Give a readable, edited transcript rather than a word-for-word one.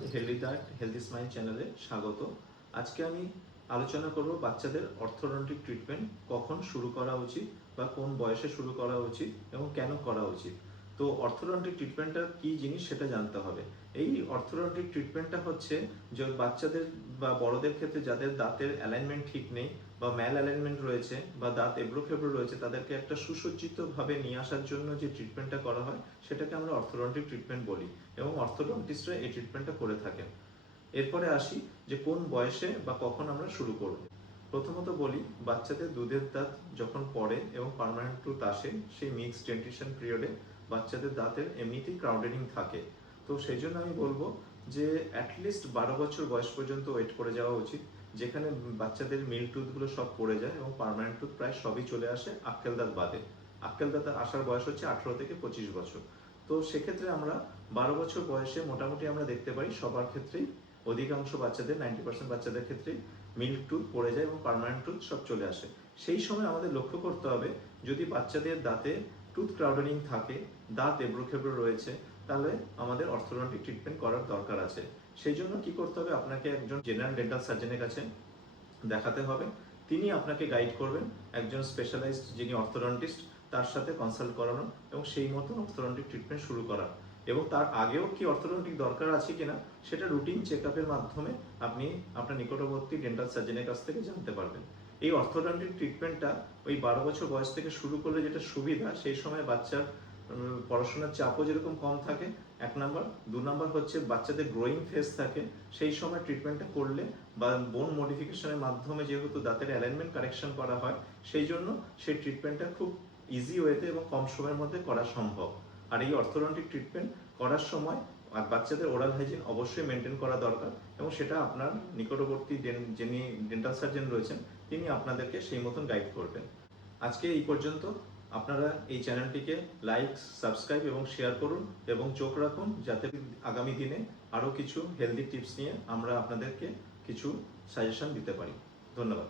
আপনাদের healthy diet healthy smile চ্যানেলে স্বাগত। আজকে আমি আলোচনা করব বাচ্চাদের অর্থোডন্টিক ট্রিটমেন্ট কখন শুরু করা উচিত বা কোন বয়সে শুরু করা উচিত এবং কেন করা উচিত। তো অর্থোডন্টিক ট্রিটমেন্টটা কী জিনিস সেটা জানতে হবে। এই অর্থোডন্টিক ট্রিটমেন্টটা হচ্ছে যে বাচ্চাদের বা বড়দের ক্ষেত্রে যাদের দাঁতের অ্যালাইনমেন্ট ঠিক নেই বা ম্যাল অ্যালাইনমেন্ট রয়েছে বা দাঁত এবড়ো খেবড়ো রয়েছে, তাদেরকে একটা সুসজ্জিতভাবে নিয়ে আসার জন্য যে ট্রিটমেন্টটা করা হয় সেটাকে আমরা অর্থোডন্টিক ট্রিটমেন্ট বলি এবং অর্থোডন্টিস্টরা এই ট্রিটমেন্টটা করে থাকেন। এরপরে আসি যে কোন বয়সে বা কখন আমরা শুরু করব। প্রথমত বলি, বাচ্চাদের দুধের দাঁত যখন পড়ে এবং পার্মানেন্ট টুথ আসে, সেই মিক্সড ডেন্টিশন পিরিয়ডে বাচ্চাদের দাঁতের এমনিতেই ক্রাউডেনিং থাকে। তো সেই জন্য আমি বলবো যে অ্যাটলিস্ট 12 বছর বয়স পর্যন্ত ওয়েট করে যাওয়া উচিত, যেখানে বাচ্চাদের মিল টুথগুলো সব পড়ে যায় এবং পার্মানেন্ট টুথ প্রায় সবই চলে আসে আক্কেল দাঁত বাদে। আক্কেল দাঁত আসার বয়স হচ্ছে 18 থেকে 25 বছর। তো সেক্ষেত্রে আমরা 12 বছর বয়সে মোটামুটি আমরা দেখতে পাই সবার ক্ষেত্রেই, অধিকাংশ বাচ্চাদের 90% বাচ্চাদের ক্ষেত্রেই মিল্ক টুথ পড়ে যায় এবং পার্মানেন্ট টুথ সব চলে আসে। সেই সময় আমাদের লক্ষ্য করতে হবে, যদি বাচ্চাদের দাঁতে টুথ ক্রাউডেনিং থাকে, দাঁত এবড়ো খেবড়ো রয়েছে, তাহলে আমাদের অর্থোডন্টিক ট্রিটমেন্ট করার দরকার আছে। সেই জন্য কি করতে হবে, আপনাকে একজন জেনারেল ডেন্টাল সার্জনের কাছে দেখাতে হবে। তিনি আপনাকে গাইড করবেন, একজন স্পেশালাইজড যিনি অর্থোডন্টিস্ট তার সাথে কনসাল্ট করানো এবং সেই মতো অর্থোডন্টিক ট্রিটমেন্ট শুরু করা। এবং তার আগেও কি অর্থোডন্টিক দরকার আছে কিনা সেটা রুটিন চেক আপের মাধ্যমে আপনি আপনার নিকটবর্তী ডেন্টাল সার্জনের কাছ থেকে জানতে পারবেন। এই অর্থোডন্টিক ট্রিটমেন্টটা ওই 12 বছর বয়স থেকে শুরু করলে যেটা সুবিধা, সেই সময় বাচ্চার পড়াশোনার চাপও যেরকম কম থাকে, 1 নাম্বার। 2 নাম্বার হচ্ছে বাচ্চাদের গ্রোয়িং ফেজ থাকে, সেই সময় ট্রিটমেন্টটা করলে বা বোন মডিফিকেশনের মাধ্যমে যেহেতু দাঁতের অ্যালাইনমেন্ট কারেকশন করা হয়, সেই জন্য সেই ট্রিটমেন্টটা খুব ইজি ওয়েতে এবং কম সময়ের মধ্যে করা সম্ভব। আর এই অর্থোডন্টিক ট্রিটমেন্ট করার সময় আর বাচ্চাদের ওরাল হাইজিন অবশ্যই মেনটেন করা দরকার এবং সেটা আপনার নিকটবর্তী যিনি ডেন্টাল সার্জন রয়েছেন তিনি আপনাদেরকে সেই মতন গাইড করবেন। আজকে এই পর্যন্ত। আপনারা এই চ্যানেলটিকে লাইক, সাবস্ক্রাইব এবং শেয়ার করুন এবং চোখ রাখুন, যাতে আগামী দিনে আরও কিছু হেলদি টিপস নিয়ে আমরা আপনাদেরকে কিছু সাজেশন দিতে পারি। ধন্যবাদ।